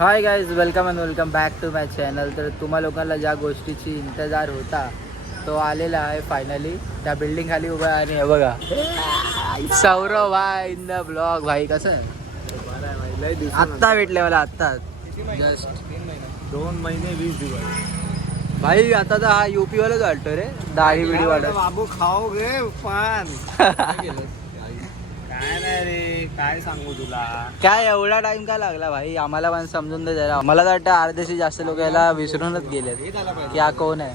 High guys, welcome and welcome back to my channel. तर तुम्हा लोकांना ज्या गोष्टीची इंतजार होता तो आलेला आहे फायनली. त्या बिल्डिंग खाली उभा आहे आणि हे बघा सौरव भाई इन द ब्लॉग. भाई कसं आत्ता भेटले मला, आत्ता जस्ट 2 महिने 20 दिवस. भाई. आता तर हा यूपी वालाच वाटतो रे, दाढी बिडी वाटत. बाबू खाओ गे पान. काय नाही रे, काय सांगू तुला. काय एवढा टाइम काय लागला भाई? आम्हाला पण समजून दे जरा. मला तर वाटतं अर्ध्याशी जास्त लोक याला विसरूनच गेले की हा कोण आहे.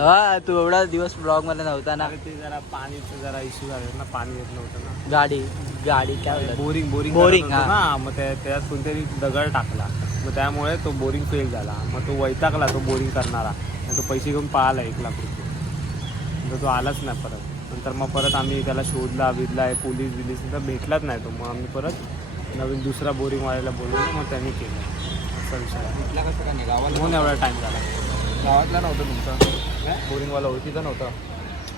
हा, तू एवढा दिवस ब्लॉग मध्ये नव्हता ना. ते जरा पाणीचं जरा इश्यू झाले ना, पाणी येत नव्हतं ना. गाडी काय बोलतात? बोरिंग बोरिंग ना. मग त्यात कोणतरी दगड टाकला, मग त्यामुळे तो बोरिंग फेल झाला. मग तो वैतागला, तो बोरिंग करणारा. तो पैसे घेऊन पळाला 1 लाख रुपये. तर तो आलाच नाही परत. नंतर मग परत आम्ही त्याला शोधला पोलीस तर भेटलाच नाही तो. मग आम्ही परत नवीन दुसरा बोरिंग वाल्याला बोलवलं, मग त्यांनी केलं. असा विषय भेटला कसं का नाही गावाला? म्हणून एवढा टाईम झाला. गावातला नव्हतं तुमचा बोरिंगवाला ओळखीचा नव्हता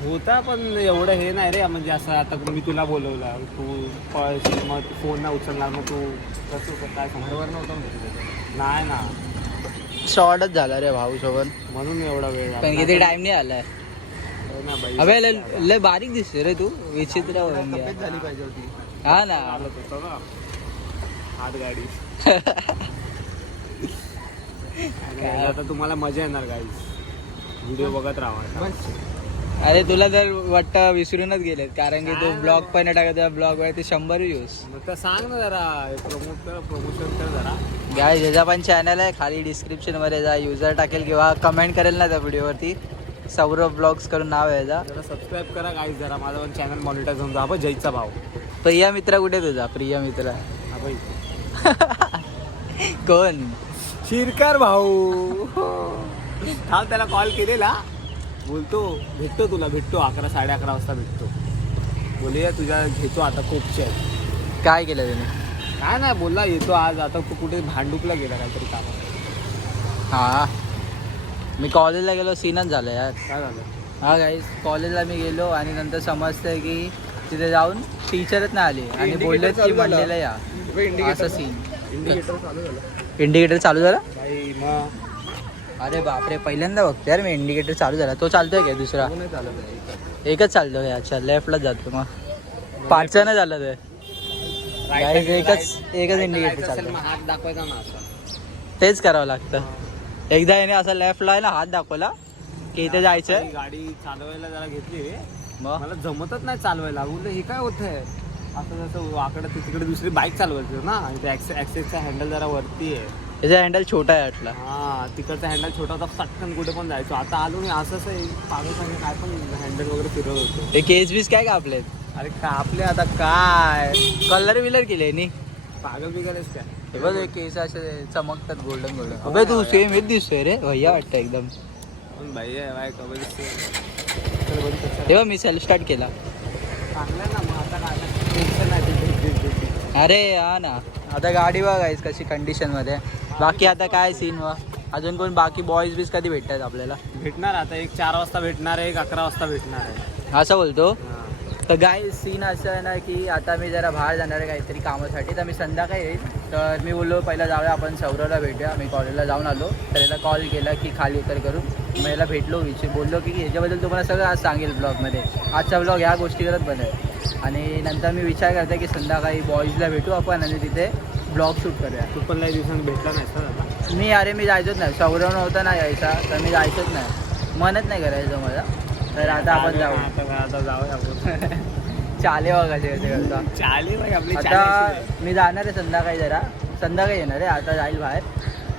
होता, पण एवढं हे नाही रे. म्हणजे असं आता मी तुला बोलवलं, तू पळशील, मग फोन नाही उचलणार, मग तू कसं काय घरावर नव्हतं नाही ना. शॉर्टच झाला रे भाऊ सोबत, म्हणून एवढा वेळ पण किती टाइम नाही आलाय. ना बाई. अबे लय बारीक दिसते रे तू, विचित्र होऊन गेला. तब्येत झाली पाहिजे होती. हा ना. चालत होतं ना हात गाडी. आणि आता तुम्हाला मजा येणार गाईस, व्हिडिओ बघत राहा. अरे तुला तर वाटतं विसरूनच गेलेत, कारण की तू ब्लॉग पण नाही टाकत. ब्लॉग वर ते 100 व्ह्यूज. मग तर सांग ना जरा, प्रमोशन कर जरा. गाय ज्याचा पण चॅनल आहे खाली डिस्क्रिप्शन मध्ये जा, युजर टाकेल किंवा कमेंट करेल ना त्या व्हिडिओवरती. सौरभ ब्लॉग्स करून नाव आहे याचा. जरा सबस्क्राईब करा गाईस जरा. माझा पण चॅनल मॉनिटाईज होऊन जा. आपण जयचा भाव. प्रिया मित्र कुठे तुझा? प्रिया मित्र हा बाई. कोण? शिरकार भाऊ. हा त्याला कॉल केलेला, बोलतो भेटतो तुला, भेटतो 11 साडे 11 वाजता भेटतो. बोलूया तुझ्या घेतो आता कोपचे आहेत. काय केलं त्याने? काय नाही बोलला, येतो आज. आता तू कुठे भांडुपला गेला काहीतरी कामात. हा, मी कॉलेजला गेलो, सीनच झालं यार. काय झालं? हा गाईस, कॉलेजला मी गेलो आणि नंतर समजतंय की तिथे जाऊन टीचरच नाही आली आणि बोलले की मंडेला या. असं सीन. इंडिकेटर चालू झालं. इंडिकेटर चालू झाला? भाई मग अरे बापरे, पहिल्यांदा बघते यार मी इंडिकेटर चालू झाला. तो चालतोय काय दुसरा? नाही चालत. एकच चालतोय. अच्छा, लेफ्टलाच जातो मग. पाचचं नाही झालं ते. Guys, एकच इंडिकेटर चालतं. मग हात दाखवायचा ना असा. तेच करावं लागतं. एकदा याने असा लेफ्टला आहे ना हात दाखवला की इथे जायचं. गाडी चालवायला जरा घेतली, मग मला जमतच नाही चालवायला. बोललं हे काय होत आहे, असं जसं वाकडं तिकडे दुसरी बाईक चालवायची ना. आणि ते ॲक्सेसचा हँडल जरा वरती आहे. त्याचा हँडल छोटा आहे वाटला. हा, तिकडचा हँडल छोटा होता, पटकन कुठे पण जायचो. आता आलो मी असं पागल सांगे काय पण हँडल वगैरे फिरवत होतो. हे केस बीस काय कापलेत? अरे कापले आता काय, कलर विलर केले नी. पागल बिगलच काय. हे बघ, हे केस असे चमकतात गोल्डन गोल्डन. अबे तू सेम हेच दिसतोय रे भैया, वाटतं एकदम. पण भाई आहे बाय कबड्डी. तेव्हा मी सेल्फ स्टार्ट केला. चांगलं ना. मग आता काय टेन्शन नाही. अरे हा ना. आता गाडी बघायच कशी कंडिशन मध्ये. बाकी आता काय सीन वा अजून कोण बाकी बॉईज बीज कधी भेटतात आपल्याला? भेटणार आता. एक 4 वाजता भेटणार आहे, एक 11 वाजता भेटणार आहे. असं बोलतो. हा. तर गाय सीन असं आहे ना की आता मी जरा बाहेर जाणार आहे काहीतरी कामासाठी. तर मी संध्याकाळी येईल. तर मी बोललो पहिला जाऊया आपण सौरवला भेटूया. मी कॉलेजला जाऊन आलो तर याला कॉल केला की खाली उतर करून. मग याला भेटलो, बोललो की ह्याच्याबद्दल तुम्हाला सगळं आज सांगेल ब्लॉगमध्ये. आजचा ब्लॉग ह्या गोष्टी करत बनेल. आणि नंतर मी विचार करते की संध्याकाळी बॉईजला भेटू आपण आणि तिथे ब्लॉग शूट करूया. तू पण लई दिवसांनी भेटला नाही सर आता. मी जायचोच नाही. सौरव नव्हता ना यायचा तर मी जायचोच नाही. मनच नाही करायचं मला. तर आता आपण जाऊ. आता जाऊया आपण. चाले बघा करता. चालेल आपली. आता मी जाणार आहे संध्याकाळी, जरा संध्याकाळी येणार आहे. आता जाईल बाहेर.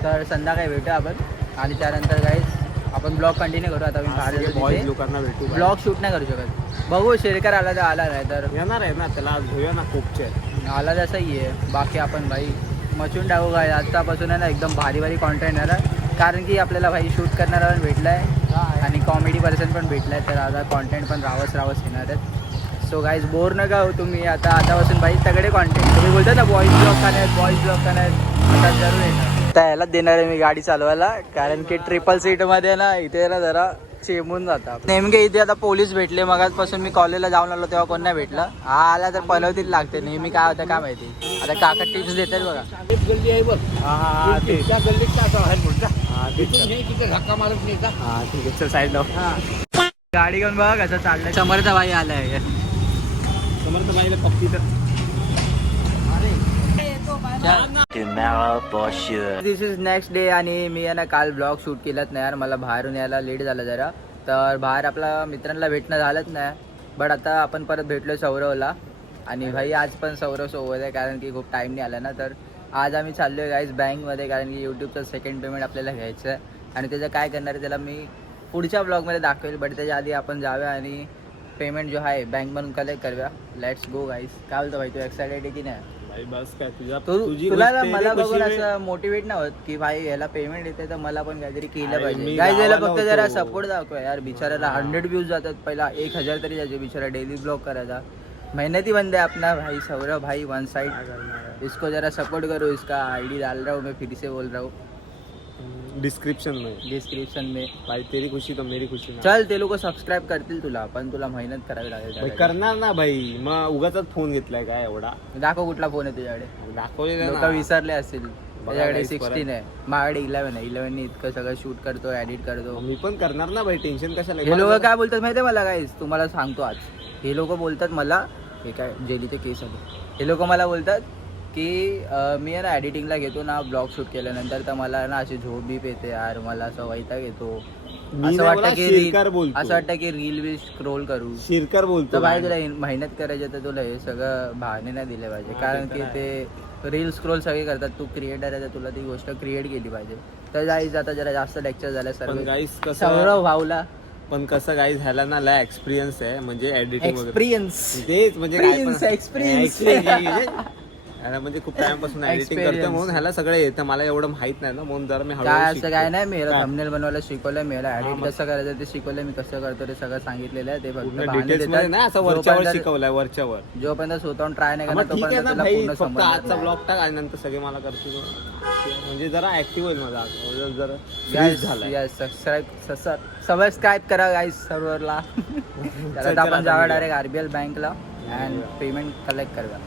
तर संध्याकाळी भेटूया आपण. आणि त्यानंतर काही आपण ब्लॉग कंटिन्यू करू. आता मी बाहेर बॉईज लोकांना भेटू. ब्लॉग शूट नाही करू शकत. बघू, शेरकर आला तर आला, नाही तर येणार आहे ना. त्याला आज घेऊया ना कोपचे. आला तसंही आहे. बाकी आपण भाई मचून टाकू काय. आत्तापासून आहे ना एकदम भारी भारी कॉन्टेंट येणार आहे. कारण की आपल्याला भाई शूट करणारा पण भेटला आहे आणि कॉमेडी पर्सन पण भेटला आहे. तर आता कॉन्टेंट पण रावस येणार आहेत. सो गाईज बोर नका हो तुम्ही. आतापासून भाई सगळे कॉन्टेंट तुम्ही बोलता ना बॉईज ब्लॉग का नाही, बॉईज ब्लॉग का नाही, आता जरूर येणार. तर यालाच देणार आहे मी गाडी चालवायला, कारण की ट्रिपल सीटमध्ये ना इथे ना जरा चेमून जाता नेमके इथे आता पोलीस भेटले. मगाचपासून मी कॉलेजला जाऊन आलो तेव्हा कोण नाही भेटलं. हा आला तर पलवतीच लागते नेहमी. काय होतं काय माहिती. आता काका टिप्स देतात बघा. गल्ली आहे बघ. हा ते त्या गल्लीत काय असं बाहेर बोलता हा ते तिथे धक्का मारत नाही का? हा ठीक आहे चल साईडला. गाडी घेऊन बघा कसं चाललंय. समर्थ भाई आलाय. समर्थ बाईला पक्की तर दिस इज नेक्स्ट डे आणि मी आहे ना काल ब्लॉग शूट केलाच नाही यार. मला बाहेरून यायला लेट झाला जरा. तर बाहेर आपला मित्रांना भेटणं झालंच नाही. बट आता आपण परत भेटलो सौरवला. आणि भाई आज पण सौरव सोबत आहे कारण की खूप टाईम नाही आला ना. तर आज आम्ही चाललो आहे गाईज बँकमध्ये कारण की यूट्यूबचं सेकंड पेमेंट आपल्याला घ्यायचं आहे. आणि त्याचं काय करणार आहे त्याला मी पुढच्या ब्लॉगमध्ये दाखवेल. बट त्याच्या आधी आपण जाऊया आणि पेमेंट जो आहे बँकमधून कलेक्ट करूया. Let's go guys. काय बोलतो भाई तू एक्सायटेड आहे की नाही? भाई बस काय तुझ्या तुला मला बघून असं मोटिवेट नाही होत की भाई याला पेमेंट येते तर मला पण काहीतरी केलं पाहिजे. गाईज याला फक्त जरा सपोर्ट दाखवा यार. बिचाराला 100 व्ह्यूज जातात. पहिला 1000 तरी जायचे बिचारा डेली ब्लॉग करायचा. मेहनती बंद है अपना भाई सौरभ भाई वन साइड. इसको जरा सपोर्ट करो. इसका ID डाल रहा हूँ मैं फिर से बोल रहा हूँ डिस्क्रिप्शन में. भाई तेरी खुशी तो मेरी खुशी ना. चल ते लोक सबस्क्राईब करतील तुला पण तुला मेहनत करावी लागेल भाई त्यासाठी. करणार ना भाई. मग उगाच फोन घेतलाय काय एवढा. दाखव कुठला फोन आहे तुझ्याकडे. दाखवलेलं लोक ना. विसरले असतील. त्याच्याकडे guys, 16 आहे माझ्याकडे 11 आहे. 11 ने इतकं सगळं शूट करतो एडिट करतो. मी पण करणार ना भाई. टेन्शन कशाला. हे लोक काय बोलतात माहितीये मला गाईस. तुम्हाला सांगतो आज हे लोक बोलतात मला हे काय जेलीचे केस आले. हे लोक मला बोलतात की मी आहे ना एडिटिंगला घेतो ना ब्लॉग शूट केल्यानंतर तर मला ना अशी झोप बीप येते यार. मला असं वैताग येतो. असं वाटतं की रील बी स्क्रोल करू. शिरकर बोलतो. तर भाई तुला मेहनत करायची तर तुला हे सगळं बहाणे नाही दिले पाहिजे. कारण की ते रील स्क्रोल सगळे करतात. तू क्रिएटर आहे तर तुला ती गोष्ट क्रिएट केली पाहिजे. तर गाईज आता जरा जास्त लेक्चर झालं सर्व. गाईस कसं सौरव भाऊला पण कसं गाईज ह्याला ना लय एक्सपिरियन्स आहे म्हणजे एडिटिंग वगैरे. एक्सपिरियन्स तेच म्हणजे एक्सपिरियन्स ह्याला म्हणजे खूप टाइम पासून एडिटिंग करतो म्हणून ह्याला सगळं येतं. मला एवढं माहित नाही ना म्हणून जरा मी काय असं काय नाही. मी ह्याला थंबनेल बनवायला शिकवलंय. मी ह्याला एडिट कसं करायचं ते शिकवलंय. मी कसं करतो ते सगळं सांगितलेलं आहे. ते फक्त बहाणे डिटेल्स मध्ये ना असं वरच्यावर देतात. शिकवलंय वरच्यावर. जोपर्यंत स्वतःहून ट्राय नाही करणार ठीक आहे तोपर्यंत ना त्याला भाई. पूर्ण फक्त समजणार आजचा नाही. ब्लॉग टाक आणि नंतर सगळे मला करतील म्हणजे जरा ऍक्टिव्ह होईल माझा. जरा Guys, झालाय. yes, सबस्क्राईब करा गाईस सर्व्हरला. तर आता आपण जाऊया डायरेक्ट RBL बँकला अँड पेमेंट कलेक्ट करूया.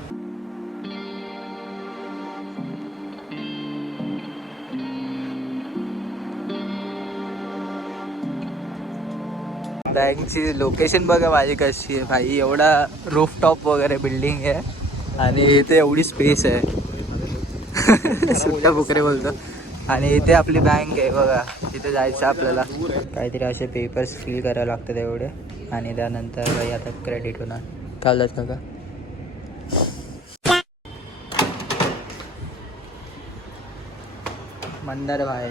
बँकची लोकेशन बघा माझी कशी आहे भाई. एवढा रूफटॉप वगैरे बिल्डिंग आहे आणि इथे एवढी स्पेस आहे. सुट्टा फुकरे बोलतो. आणि इथे आपली बँक आहे बघा. तिथे जायचं आपल्याला. काहीतरी असे पेपर्स फिल करायला लागतात एवढे आणि त्यानंतर भाई आता क्रेडिट होणार. कालच काका मंदार भाई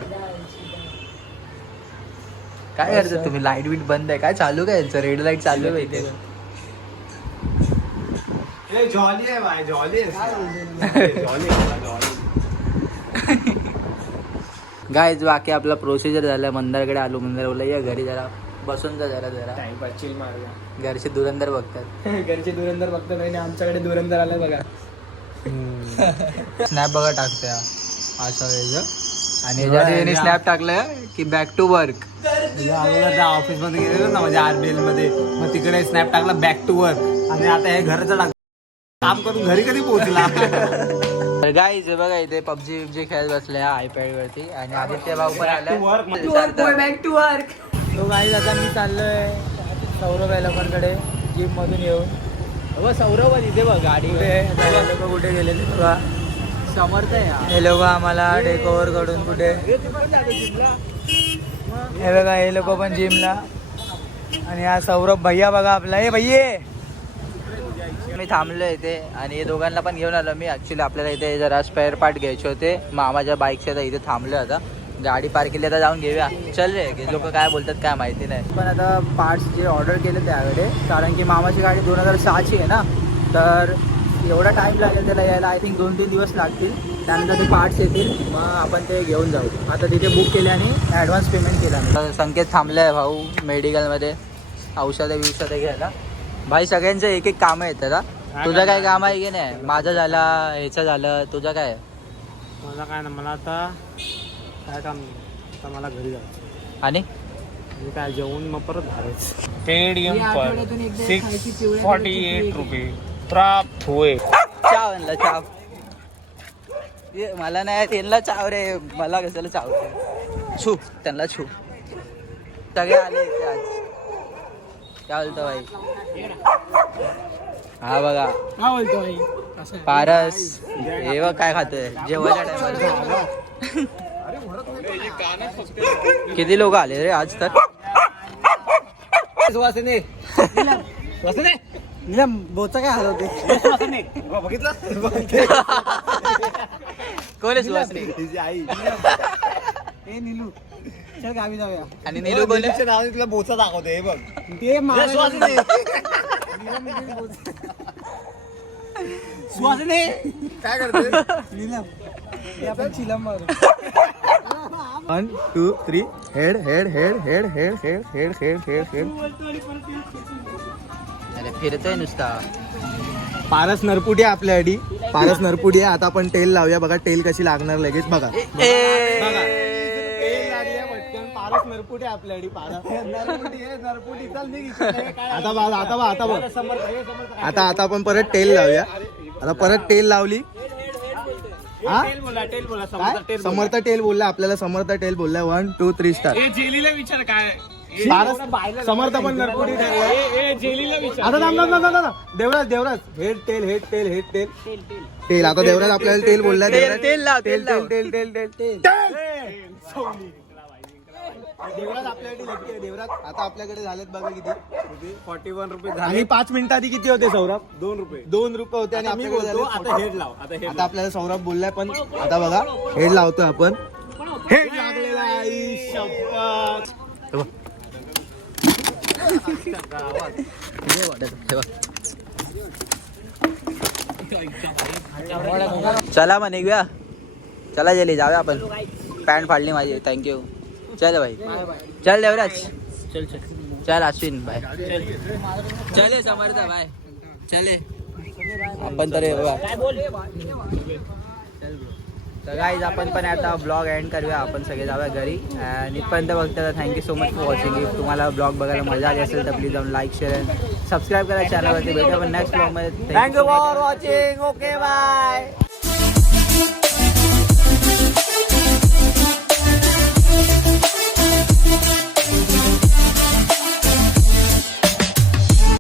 काय करतात तुम्ही. लाईट बीट बंद आहे काय चालू काय यांचं. रेड लाईट चालू आहे इथे. जॉली आहे भाई. जॉली गाईज बाकी आपला प्रोसिजर झाला. मंदारकडे आलो. मंदार बोला या घरी जरा बसून जा जरा टाइमपास चिल मारूया. घरचे धुरंदर बघतात. घरचे धुरंदर बघतात आणि आमच्याकडे धुरंदर आलाय बघा. स्नॅप बघा टाकते असं वेळेचं. आणि ज्याने स्नॅप टाकलं की बॅक टू वर्क. ऑफिस मध्ये गेलेलो ना म्हणजे RBL मध्ये. मग तिकडे स्नॅप टाकला बॅक टू वर्क. आणि आता हे घरचं काम करून घरी कधी पोहोचला. गाईज बघा इथे PUBG खेळत बसले आयपॅड वरती. आणि आदित्य भाऊ पण आलाय. Back to work. तो गाईज आता मी चाललोय सौरभ लोकांकडे जिम मधून येऊन. सौरभ इथे बघ गाडी लोक कुठे गेलेले बघा. समर्थ आहे. हे लोक आम्हाला टेक ओव्हर कडून कुठे. हे बघा हे लोक पण जिमला. आणि हा सौरभ भैया बघा आपला. हे भैये मी थांबलो इथे आणि हे दोघांना पण घेऊन आलो मी. ऍक्च्युली आपल्याला इथे जरा स्पेअर पार्ट घ्यायचे होते मामाच्या बाईकचे. आता इथे थांबलो. आता गाडी पार्क केली. आता जाऊन घेऊया. चल रे की लोक काय बोलतात काय माहिती नाही. पण आता पार्ट्स जे ऑर्डर केले त्याकडे कारण की मामाची गाडी 2006ची आहे ना. तर एवढा टाईम लागेल त्याला यायला. आय थिंक 2-3 दिवस लागतील. त्यानंतर ते पार्ट्स येतील. मग आपण ते घेऊन जाऊ. आता तिथे बुक केले आणि ॲडव्हान्स पेमेंट केला. संकेत थांबले आहे भाऊ मेडिकलमध्ये औषधं घ्यायला. भाई सगळ्यांचं एक एक कामं येतात. तुझं काय काम आहे की नाही. माझं झालं ह्याचं झालं. तुझं काय. मला काय ना मला आता काय काम नाही. आता मला घरी जायचं. आणि मी काय जेवून मग परत धावायचं. स्टेडियम या पर आठवड्यातून एकदा खायची पिवळ्या 648 रुपये प्राप्त हुए. चाव आणला चाव. मला नाही त्यांना चाव रे, मला कशाला चाव रे. छू त्यांना छू. सगळे आले इथे आज. काय बोलतो भाई? हा बघा काय बोलतो भाई? असं आहे. पारस हे बघ काय खातोय जेवायच्या टायमाला. किती लोक आले रे आज तर? सुवासिनी सुवासिनी नीलम बोचा काय हलवते? कोण आहे सुहासनी? ए नीलू चल गावी जाऊया. आणि नीलू बोल तुला बोचा दाखवते हे बघ. ते सुवासिनी काय करते? नीलम हे आपण चिलम मारू. 1 2 3 head head head head head head head head head head. अरे फिरतोय नुसता. पारस नरपुडी आहे आपल्यासाठी. पारस नरपुडी आहे. आता आपण तेल लावूया. बघा तेल कशी लागणार लगेच. बघा बघा. तेल लागल्या पटकन. पारस नरपुडी आहे आपल्यासाठी. नरपुडी चल निघ. आता बघ आता बघ आता बघ. आता आपण परत तेल लावूया. आता परत तेल लावली. हा? काय? समर्थ टेल बोलला आपल्याला. समर्थ टेल बोलला. 1 2 3 स्टार. विचार काय पारस समर्थ पण नरपुडी ठरला. आता थांब देवराज हेड तेल हेड तेल हेड तेल तेल. आता देवराज आपल्याला तेल बोलला. तेल लाव, तेल लाव. तेल तेल तेल तेल. देवराज आपल्याकडे लटके. देवराज आता आपल्याकडे झालेत बघा किती 41 रुपये. आणि 5 मिनिटं आधी किती होते सौरभ? 2 रुपये होते. आणि आपल्याकडे झाले. आता हेड लाव. आता आपल्याला सौरभ बोललाय. पण आता बघा हेड लावतोय आपण. हेड लागलेला आहे. शपथ. चला मग निघूया. चला जेली जाऊया आपण. पॅन्ट फाडली माझी. थँक्यू. चल भाई. चल देवराज. चल चल अश्विन बाय. चले समर्थ बाय. चले आपण तर तर गाईज आपण पण आता ब्लॉग एंड करूया. आपण सगळे जाऊया घरी. आणि इथपर्यंत बघता thank you so much for watching. If तुम्हाला ब्लॉग बघायला मजा आली असेल तर प्लीज जाऊन लाईक शेअर अँड सबस्क्राईब करा चॅनलवरती. भेटूया आपण नेक्स्ट ब्लॉगमध्ये. Thank you for watching. Okay bye.